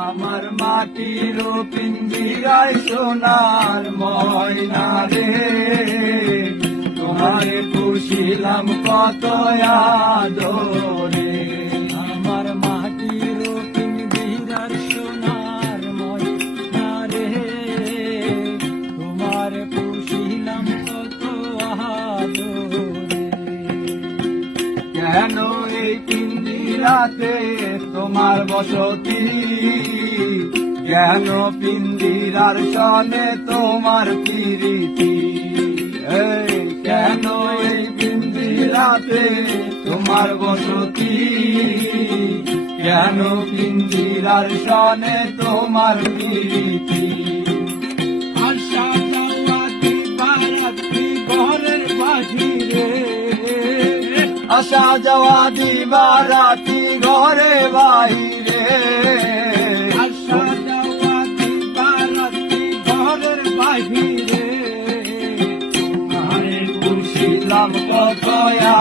আমার মাটির পিঞ্জিরায় সোনার ময়না রে, তোমারে পুষিলাম কত আদরে। আমার মাটির পিঞ্জিরার সোনার ময়না রে, তোমার পুষিলাম কত আদরে। কেন এই পিঞ্জিরাতে তোমার বসতি, কেন পিঞ্জিরার সনে তোমার প্রীতি। কেন এই পিঞ্জিরাতে তোমার বসতি, কেন পিঞ্জিরার সনে তোমার প্রীতি। আশা যাওয়াতি বারাতি ঘরের বাহিরে, আসা যাওয়া দিবারাতি ঘরে বাহিরে, আশা যাওয়াতি বারাতি ঘরের বাহিরে। তোমারে পুষিলাম কত